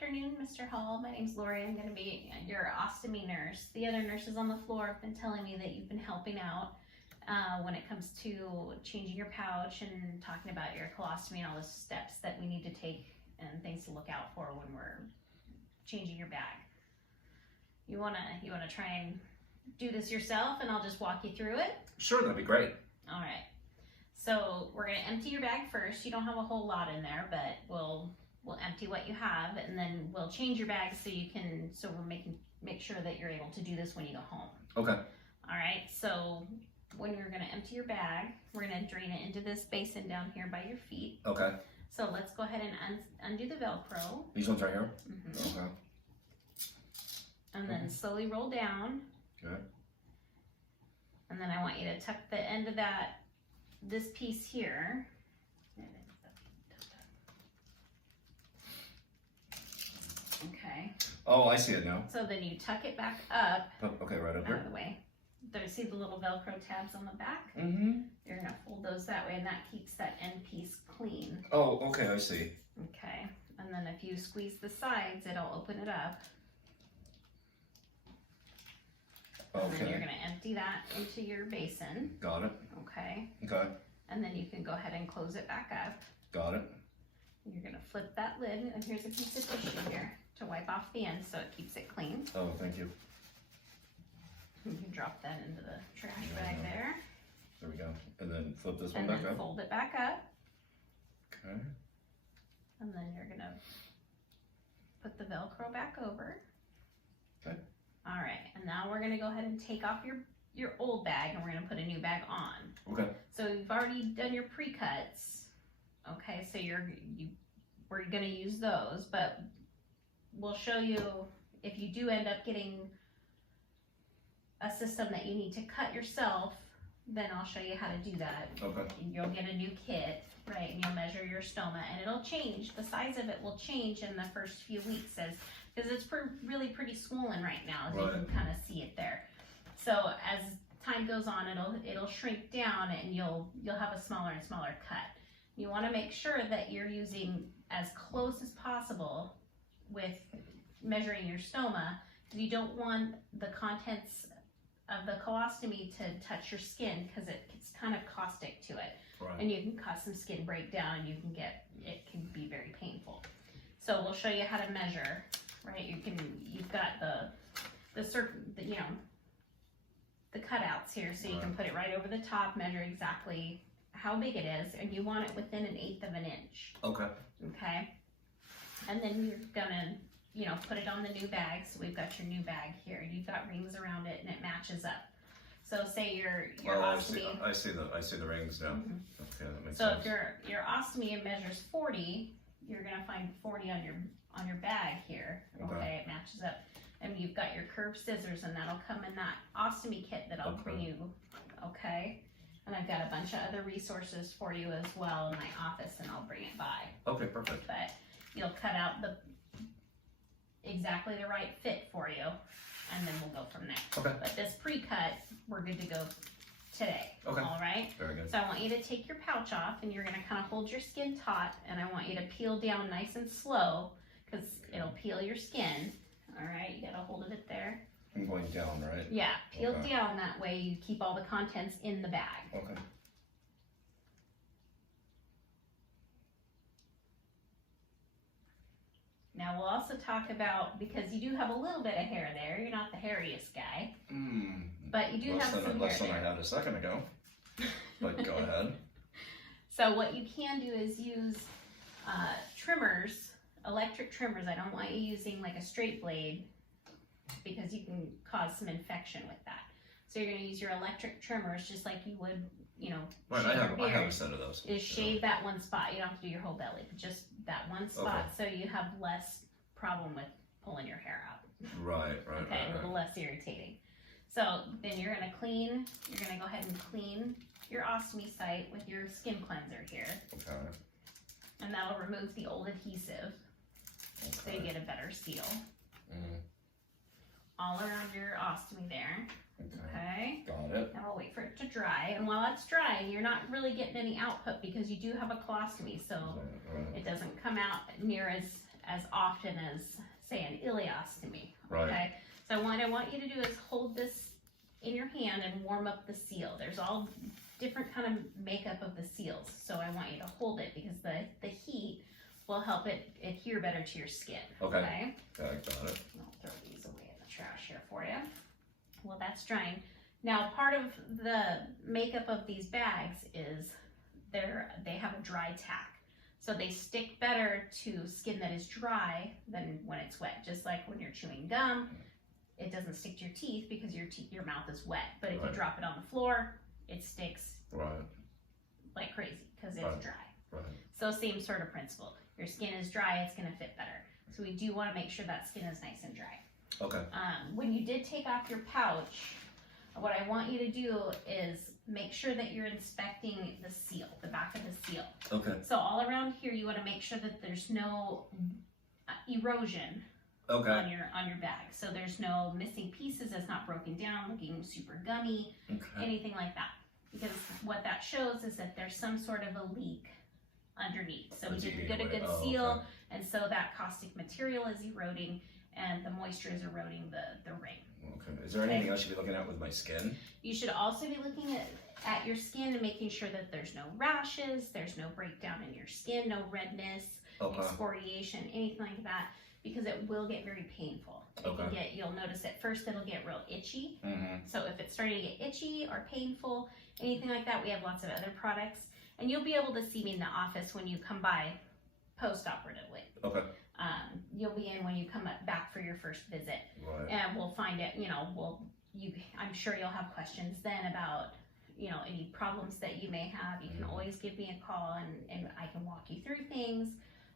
afternoon, Mr. Hall. My name's Lori. I'm going to be your ostomy nurse. The other nurses on the floor have been telling me that you've been helping out when it comes to changing your pouch and talking about your colostomy and all the steps that we need to take and things to look out for when we're changing your bag. You wanna try and do this yourself, and I'll just walk you through it? Sure, that'd be great. All right. So we're gonna empty your bag first. You don't have a whole lot in there, but we'll empty what you have, and then we'll change your bag so we're make sure that you're able to do this when you go home. Okay. All right. So when you're gonna empty your bag, we're gonna drain it into this basin down here by your feet. Okay. So let's go ahead and undo the Velcro. These ones right here? Mm-hmm. Okay. And then slowly roll down. Okay. And then I want you to tuck the end of this piece here. Okay. Oh, I see it now. So then you tuck it back up. Okay, right up out here. of the way. See the little Velcro tabs on the back? Mm-hmm. You're gonna fold those that way, and that keeps that end piece clean. Oh, okay, I see. Okay. And then if you squeeze the sides, it'll open it up. Okay. And then you're gonna empty that into your basin. Got it. Okay. Okay. And then you can go ahead and close it back up. Got it. You're gonna flip that lid, and here's a piece of tissue here to wipe off the end so it keeps it clean. Oh, thank you. You can drop that into the trash bag there. There we go. And then flip this one And back then up. fold it back up. Okay. And then you're gonna put the Velcro back over. Okay. All right, and now we're gonna go ahead and take off your old bag, and we're gonna put a new bag on. Okay. So you've already done your pre-cuts. Okay, so we're gonna use those, but we'll show you if you do end up getting a system that you need to cut yourself, then I'll show you how to do that. Okay. You'll get a new kit, right, and you'll measure your stoma, and it'll change. The size of it will change in the first few weeks because it's really pretty swollen right now, as you can kind of see it there. So as time goes on, it'll shrink down, and you'll have a smaller and smaller cut. You want to make sure that you're using as close as possible with measuring your stoma, because you don't want the contents of the colostomy to touch your skin, because it's kind of caustic to it. Right. And you can cause some skin breakdown, and it can be very painful. So we'll show you how to measure, right? You've got the cutouts here, so you can put it right over the top, measure exactly how big it is, and you want it within 1/8 of an inch. Okay. Okay. And then you're gonna, put it on the new bag. So we've got your new bag here. You've got rings around it, and it matches up. So say your ostomy. I see the rings now. Mm-hmm. Okay, that makes so sense. if your ostomy measures 40, you're gonna find 40 on your bag here. Okay, it matches up. And you've got your curved scissors, and that'll come in that ostomy kit that I'll bring you. Okay. And I've got a bunch of other resources for you as well in my office, and I'll bring it by. Okay, perfect. But you'll cut out exactly the right fit for you, and then we'll go from there. Okay. But this pre-cut, we're good to go today. Okay. All right? Very good. So I want you to take your pouch off, and you're gonna kind of hold your skin taut, and I want you to peel down nice and slow, because it'll peel your skin. All right, you gotta hold it there. I'm going down, right? Yeah, peel down, that way you keep all the contents in the bag. Okay. Now we'll also talk about, because you do have a little bit of hair there, you're not the hairiest guy, but you do have some hair less than I there. had a second ago, but go ahead. So what you can do is use trimmers, electric trimmers. I don't want you using like a straight blade, because you can cause some infection with that. So you're going to use your electric trimmers just like you would, Right, I have a set of those. Is shave that one spot. You don't have to do your whole belly, but just that one spot, so you have less problem with pulling your hair out. Right. Okay, a little less irritating. So then you're going to go ahead and clean your ostomy site with your skin cleanser here. Okay. And that'll remove the old adhesive, so you get a better seal. All around your ostomy there. Okay. Got it. Now we'll wait for it to dry. And while it's drying, you're not really getting any output, because you do have a colostomy, so it doesn't come out near as often as, say, an ileostomy. Right. Okay. So what I want you to do is hold this in your hand and warm up the seal. There's all different kind of makeup of the seals. So I want you to hold it because the heat will help it adhere better to your skin. Okay. Okay. Yeah, I got it. I'll throw these away in the trash here for you. Well, that's drying. Now, part of the makeup of these bags is they have a dry tack. So they stick better to skin that is dry than when it's wet. Just like when you're chewing gum, it doesn't stick to your teeth because your mouth is wet. But if you drop it on the floor, it sticks like crazy because it's dry. Right. So same sort of principle. Your skin is dry, it's gonna fit better. So we do wanna make sure that skin is nice and dry. Okay. When you did take off your pouch, what I want you to do is make sure that you're inspecting the seal, the back of the seal. Okay. So all around here, you wanna make sure that there's no erosion on your bag. So there's no missing pieces, it's not broken down, looking super gummy, anything like that. Because what that shows is that there's some sort of a leak underneath. So we didn't get a good seal, and so that caustic material is eroding, and the moisture is eroding the ring. Okay. Is there anything I should be looking at with my skin? You should also be looking at your skin and making sure that there's no rashes, there's no breakdown in your skin, no redness, excoriation, anything like that, because it will get very painful. You'll notice at first it'll get real itchy. So if it's starting to get itchy or painful, anything like that, we have lots of other products. And you'll be able to see me in the office when you come by post-operatively. Okay. You'll be in when you come back for your first visit. Right. And we'll find it, I'm sure you'll have questions then about, any problems that you may have. You can always give me a call and I can walk you through things.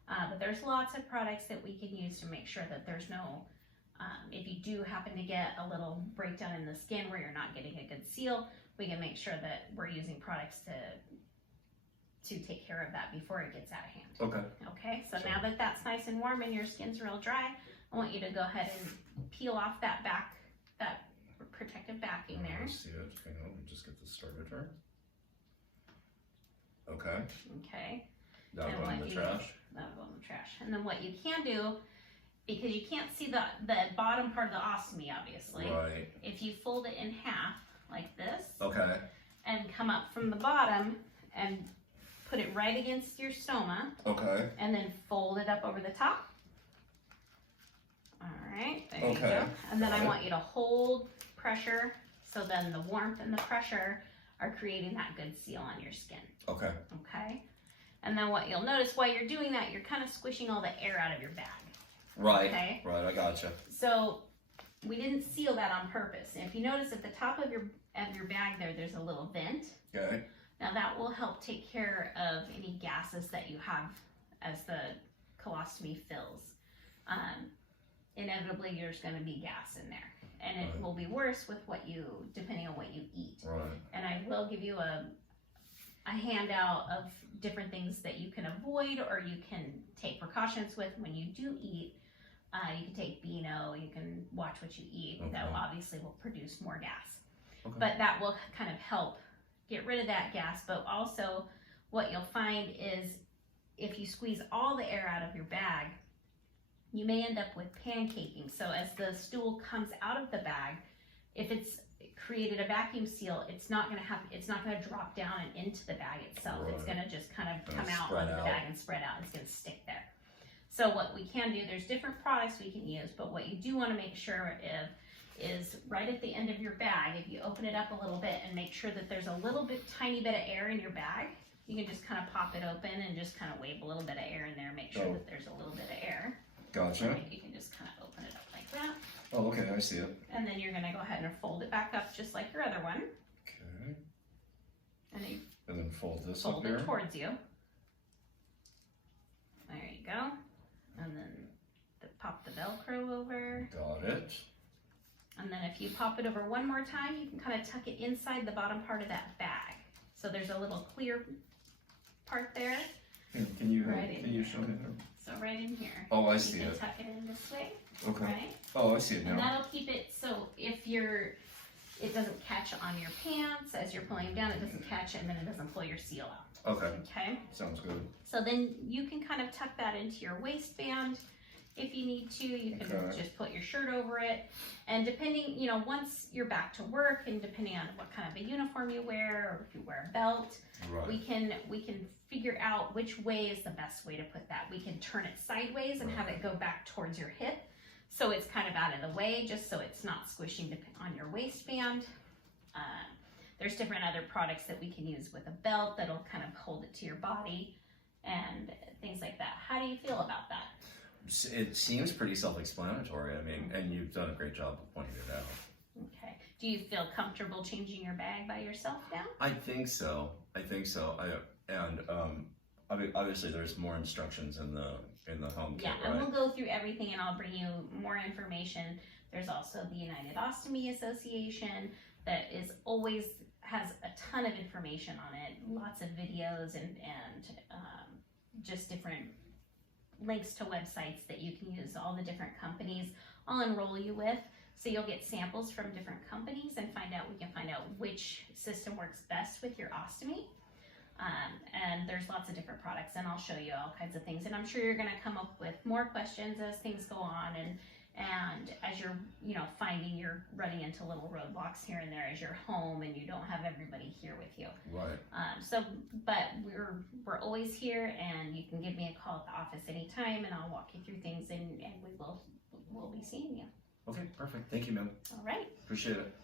But there's lots of products that we can use to make sure that there's no, if you do happen to get a little breakdown in the skin where you're not getting a good seal, we can make sure that we're using products to take care of that before it gets out of hand. Okay, so now that that's nice and warm and your skin's real dry, I want you to go ahead and peel off that protective backing there. I see it. Hang on, let me just get this started here. Okay. That'll go in the trash. That'll go in the trash. And then what you can do, because you can't see the bottom part of the ostomy, obviously. Right. If you fold it in half, like this. Okay. And come up from the bottom and put it right against your stoma. Okay. And then fold it up over the top. All right, there you go. And then I want you to hold pressure, so then the warmth and the pressure are creating that good seal on your skin. Okay. And then what you'll notice while you're doing that, you're kind of squishing all the air out of your bag. Right. Okay. Right, I gotcha. So we didn't seal that on purpose. And if you notice at the top of your bag there's a little vent. Okay. Now that will help take care of any gases that you have as the colostomy fills. Inevitably there's going to be gas in there, and it will be worse with depending on what you eat. Right. And I will give you a handout of different things that you can avoid or you can take precautions with when you do eat. You can take Beano, you can watch what you eat. That obviously will produce more gas. But that will kind of help get rid of that gas. But also what you'll find is if you squeeze all the air out of your bag, you may end up with pancaking. So as the stool comes out of the bag, if it's created a vacuum seal, it's not going to drop down and into the bag itself. Right. It's going to just kind of come out onto the bag and spread out. It's going to stick there. So what we can do, there's different products we can use, but what you do want to make sure is right at the end of your bag, if you open it up a little bit and make sure that there's a little bit, tiny bit of air in your bag, you can just kind of pop it open and just kind of wave a little bit of air in there, make sure that there's a little bit of air. Gotcha. And you can just kind of open it up like that. Oh, okay, I see it. And then you're going to go ahead and fold it back up just like your other one. Okay. And then fold this up here. Fold it towards you. There you go. And then pop the Velcro over. Got it. And then if you pop it over one more time, you can kind of tuck it inside the bottom part of that bag. So there's a little clear part there. Can you show me there? So right in here. Oh, I see it. You can tuck it in this way. Okay. Right? Oh, I see it now. And that'll keep it so if it doesn't catch on your pants as you're pulling them down, it doesn't catch and then it doesn't pull your seal out. Okay. Okay. Sounds good. So then you can kind of tuck that into your waistband if you need to. You can Okay. just put your shirt over it. And depending, you know, once you're back to work and depending on what kind of a uniform you wear or if you wear a belt, Right. we can figure out which way is the best way to put that. We can turn it sideways and have it go back towards your hip. So it's kind of out of the way, just so it's not squishing on your waistband. There's different other products that we can use with a belt that'll kind of hold it to your body and things like that. How do you feel about that? It seems pretty self-explanatory. I mean, and you've done a great job of pointing it out. Okay. Do you feel comfortable changing your bag by yourself now? I think so. I mean, obviously, there's more instructions in the home kit, Yeah, and right? we'll go through everything and I'll bring you more information. There's also the United Ostomy Association that has a ton of information on it, lots of videos and just different links to websites that you can use. All the different companies I'll enroll you with, so you'll get samples from different companies and we can find out which system works best with your ostomy. And there's lots of different products, and I'll show you all kinds of things. And I'm sure you're going to come up with more questions as things go on, and as you're, you know, finding you're running into little roadblocks here and there as you're home and you don't have everybody here with you. Right. But we're always here, and you can give me a call at the office anytime, and I'll walk you through things, and we'll be seeing you. Okay, perfect. Thank you, ma'am. All right. Appreciate it.